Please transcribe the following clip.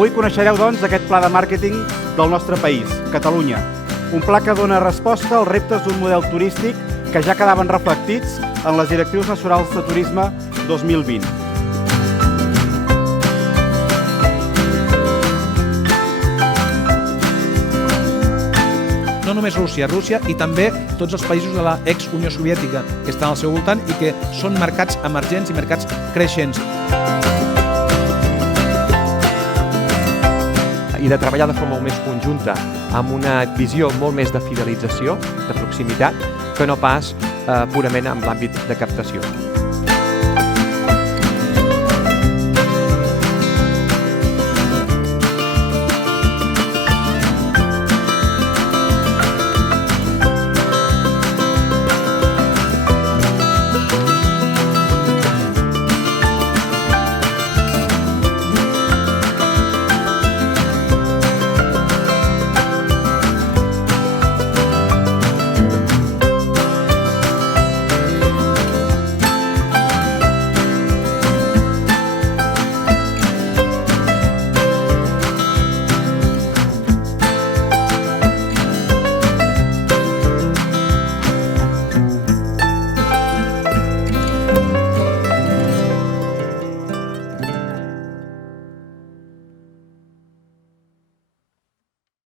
Avui coneixereu, doncs, aquest pla de màrqueting del nostre país, Catalunya. Un pla que dona resposta als reptes d'un model turístic que ja quedaven reflectits en les Directrius Nacionals de Turisme 2020. No només Rússia i també tots els països de l'ex-Unió Soviètica que estan al seu voltant i que són mercats emergents i mercats creixents. I de treballar de forma molt més conjunta, amb una visió molt més de fidelització, de proximitat, que no pas purament en l'àmbit de captació.